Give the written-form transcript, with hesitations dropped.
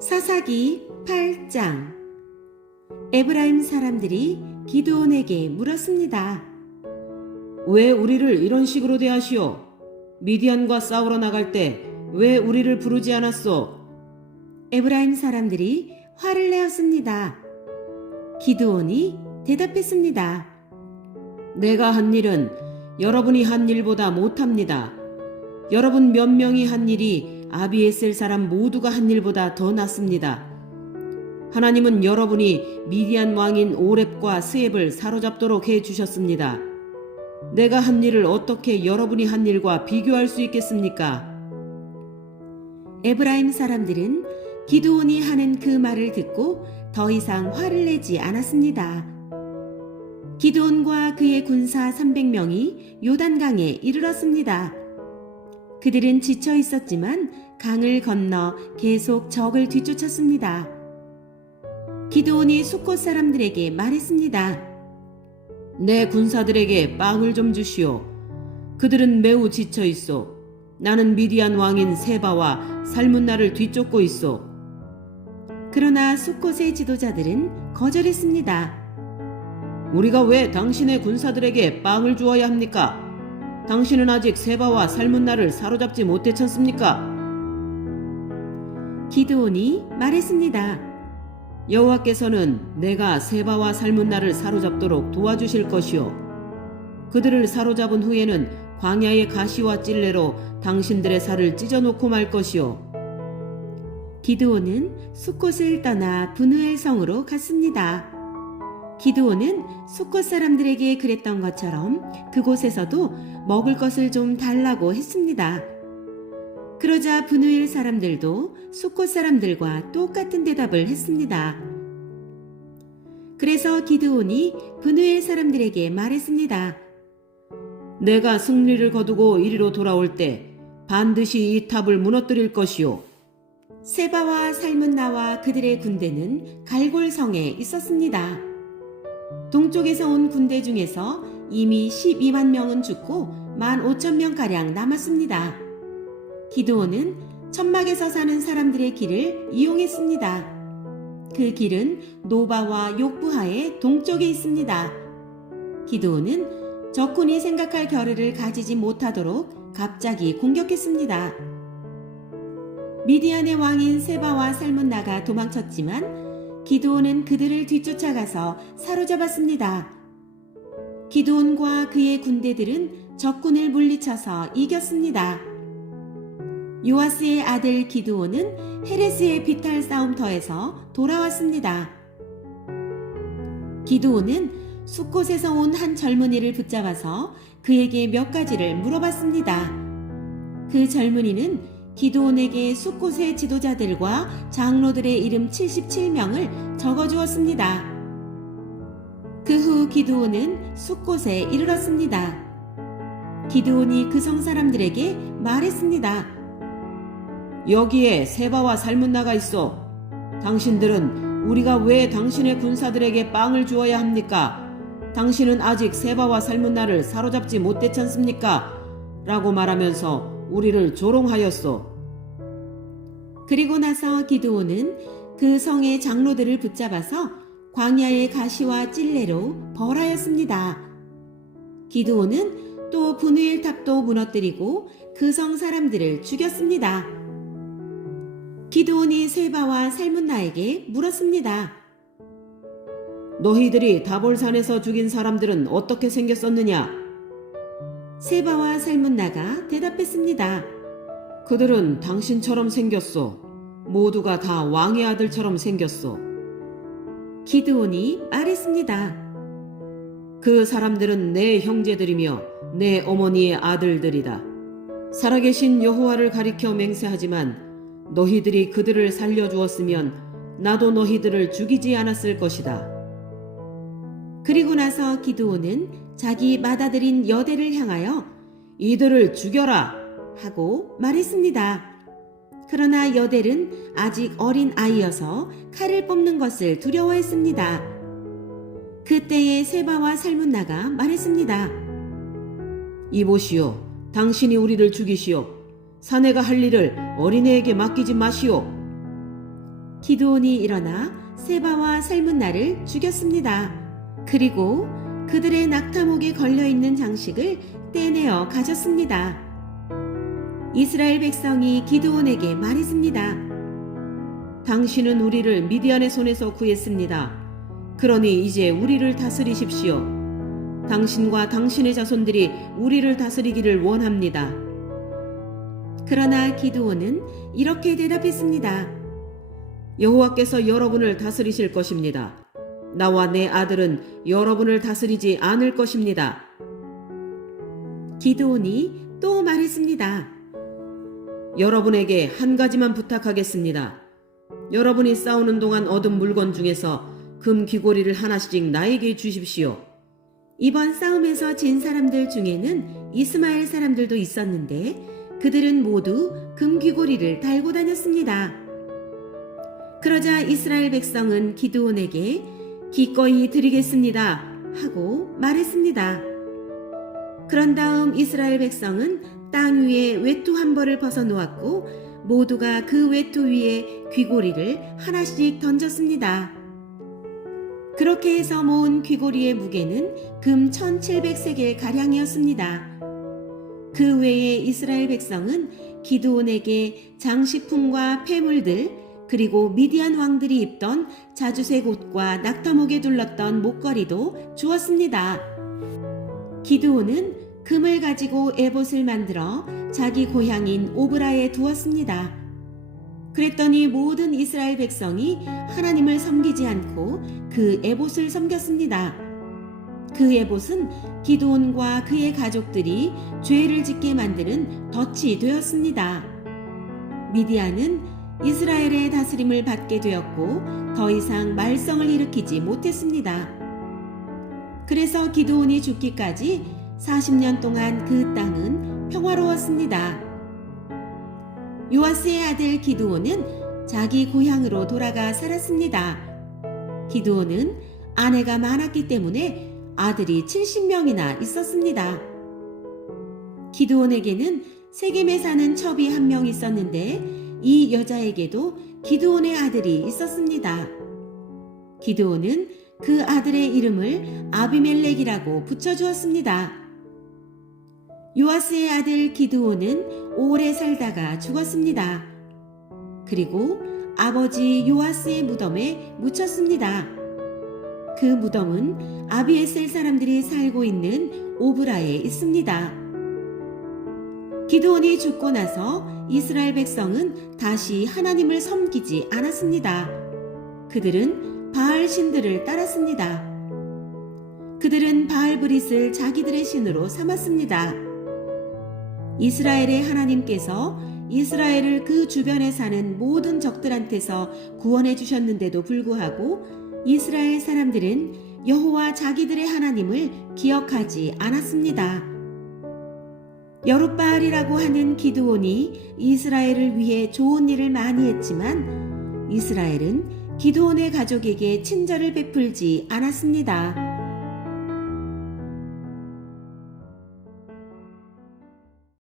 사사기 8장. 에브라임 사람들이 기드온에게 물었습니다. 왜 우리를 이런 식으로 대하시오? 미디안과 싸우러 나갈 때 왜 우리를 부르지 않았소? 에브라임 사람들이 화를 내었습니다. 기드온이 대답했습니다. 내가 한 일은 여러분이 한 일보다 못합니다. 여러분 몇 명이 한 일이 아비에셀 사람 모두가 한 일보다 더 낫습니다. 하나님은 여러분이 미디안 왕인 오렙과 스앱을 사로잡도록 해 주셨습니다. 내가 한 일을 어떻게 여러분이 한 일과 비교할 수 있겠습니까? 에브라임 사람들은 기드온이 하는 그 말을 듣고 더 이상 화를 내지 않았습니다. 기드온과 그의 군사 300명이 요단강에 이르렀습니다. 그들은 지쳐 있었지만 강을 건너 계속 적을 뒤쫓았습니다. 기드온이 숫곳 사람들에게 말했습니다. 내 군사들에게 빵을 좀 주시오. 그들은 매우 지쳐 있어. 나는 미디안 왕인 세바와 살문나를 뒤쫓고 있어. 그러나 숫곳의 지도자들은 거절했습니다. 우리가 왜 당신의 군사들에게 빵을 주어야 합니까? 당신은 아직 세바와 살문나를 사로잡지 못했잖습니까? 기드온이 말했습니다. 여호와께서는 내가 세바와 살문나를 사로잡도록 도와주실 것이요. 그들을 사로잡은 후에는 광야의 가시와 찔레로 당신들의 살을 찢어놓고 말 것이요. 기드온은 숫곳을 떠나 브누엘 성으로 갔습니다. 기드온은 숫곳 사람들에게 그랬던 것처럼 그곳에서도 먹을 것을 좀 달라고 했습니다. 그러자 브누엘 사람들도 숫곳 사람들과 똑같은 대답을 했습니다. 그래서 기드온이 브누엘 사람들에게 말했습니다. 내가 승리를 거두고 이리로 돌아올 때 반드시 이 탑을 무너뜨릴 것이요. 세바와 살문나와 그들의 군대는 갈골성에 있었습니다. 동쪽에서 온 군대 중에서 이미 12만 명은 죽고 15,000명가량 남았습니다. 기드온은 천막에서 사는 사람들의 길을 이용했습니다. 그 길은 노바와 욕부하의 동쪽에 있습니다. 기드온은 적군이 생각할 겨를을 가지지 못하도록 갑자기 공격했습니다. 미디안의 왕인 세바와 살문나가 도망쳤지만 기드온은 그들을 뒤쫓아가서 사로잡았습니다. 기드온과 그의 군대들은 적군을 물리쳐서 이겼습니다. 요아스의 아들 기드온은 헤레스의 비탈 싸움터에서 돌아왔습니다. 기드온은 숫곳에서 온 한 젊은이를 붙잡아서 그에게 몇 가지를 물어봤습니다. 그 젊은이는 기드온에게 숫곳의 지도자들과 장로들의 이름 77명을 적어주었습니다. 그 후 기드온은 숫곳에 이르렀습니다. 기드온이 그 성 사람들에게 말했습니다. 여기에 세바와 살문나가 있어. 당신들은 우리가 왜 당신의 군사들에게 빵을 주어야 합니까? 당신은 아직 세바와 살문나를 사로잡지 못했잖습니까? 라고 말하면서 우리를 조롱하였소. 그리고 나서 기드온은 그 성의 장로들을 붙잡아서 광야의 가시와 찔레로 벌하였습니다. 기드온은 또 브누엘 탑도 무너뜨리고 그 성 사람들을 죽였습니다. 기드온이 세바와 살문나에게 물었습니다. 너희들이 다볼산에서 죽인 사람들은 어떻게 생겼었느냐? 세바와 살문나가 대답했습니다. 그들은 당신처럼 생겼어. 모두가 다 왕의 아들처럼 생겼어. 기드온이 말했습니다. 그 사람들은 내 형제들이며 내 어머니의 아들들이다. 살아계신 여호와를 가리켜 맹세하지만 너희들이 그들을 살려주었으면 나도 너희들을 죽이지 않았을 것이다. 그리고 나서 기드온은 자기 맏아들인 여대를 향하여 이들을 죽여라 하고 말했습니다. 그러나 여델은 아직 어린 아이여서 칼을 뽑는 것을 두려워했습니다. 그때에 세바와 살문나가 말했습니다. 이보시오. 당신이 우리를 죽이시오. 사내가 할 일을 어린애에게 맡기지 마시오. 기드온이 일어나 세바와 살문나를 죽였습니다. 그리고 그들의 낙타목에 걸려있는 장식을 떼내어 가졌습니다. 이스라엘 백성이 기드온에게 말했습니다. 당신은 우리를 미디안의 손에서 구했습니다. 그러니 이제 우리를 다스리십시오. 당신과 당신의 자손들이 우리를 다스리기를 원합니다. 그러나 기드온은 이렇게 대답했습니다. 여호와께서 여러분을 다스리실 것입니다. 나와 내 아들은 여러분을 다스리지 않을 것입니다. 기드온이 또 말했습니다. 여러분에게 한 가지만 부탁하겠습니다. 여러분이 싸우는 동안 얻은 물건 중에서 금 귀고리를 하나씩 나에게 주십시오. 이번 싸움에서 진 사람들 중에는 이스마엘 사람들도 있었는데 그들은 모두 금귀고리를 달고 다녔습니다. 그러자 이스라엘 백성은 기드온에게 기꺼이 드리겠습니다 하고 말했습니다. 그런 다음 이스라엘 백성은 땅 위에 외투 한 벌을 벗어 놓았고 모두가 그 외투 위에 귀고리를 하나씩 던졌습니다. 그렇게 해서 모은 귀고리의 무게는 금 1700세겔 가량이었습니다. 그 외에 이스라엘 백성은 기드온에게 장식품과 폐물들 그리고 미디안 왕들이 입던 자주색 옷과 낙타목에 둘렀던 목걸이도 주었습니다. 기드온은 금을 가지고 에봇을 만들어 자기 고향인 오브라에 두었습니다. 그랬더니 모든 이스라엘 백성이 하나님을 섬기지 않고 그 에봇을 섬겼습니다. 그 에봇은 기드온과 그의 가족들이 죄를 짓게 만드는 덫이 되었습니다. 미디안은 이스라엘의 다스림을 받게 되었고 더 이상 말썽을 일으키지 못했습니다. 그래서 기드온이 죽기까지 40년 동안 그 땅은 평화로웠습니다. 요아스의 아들 기드온은 자기 고향으로 돌아가 살았습니다. 기드온은 아내가 많았기 때문에 아들이 70명이나 있었습니다. 기드온에게는 세겜에 사는 첩이 한 명 있었는데 이 여자에게도 기드온의 아들이 있었습니다. 기드온은 그 아들의 이름을 아비멜렉이라고 붙여주었습니다. 요아스의 아들 기드온은 오래 살다가 죽었습니다. 그리고 아버지 요아스의 무덤에 묻혔습니다. 그 무덤은 아비에셀 사람들이 살고 있는 오브라에 있습니다. 기드온이 죽고 나서 이스라엘 백성은 다시 하나님을 섬기지 않았습니다. 그들은 바알 신들을 따랐습니다. 그들은 바알 브릿을 자기들의 신으로 삼았습니다. 이스라엘의 하나님께서 이스라엘을 그 주변에 사는 모든 적들한테서 구원해 주셨는데도 불구하고 이스라엘 사람들은 여호와 자기들의 하나님을 기억하지 않았습니다. 여룻바알이라고 하는 기드온이 이스라엘을 위해 좋은 일을 많이 했지만 이스라엘은 기드온의 가족에게 친절을 베풀지 않았습니다.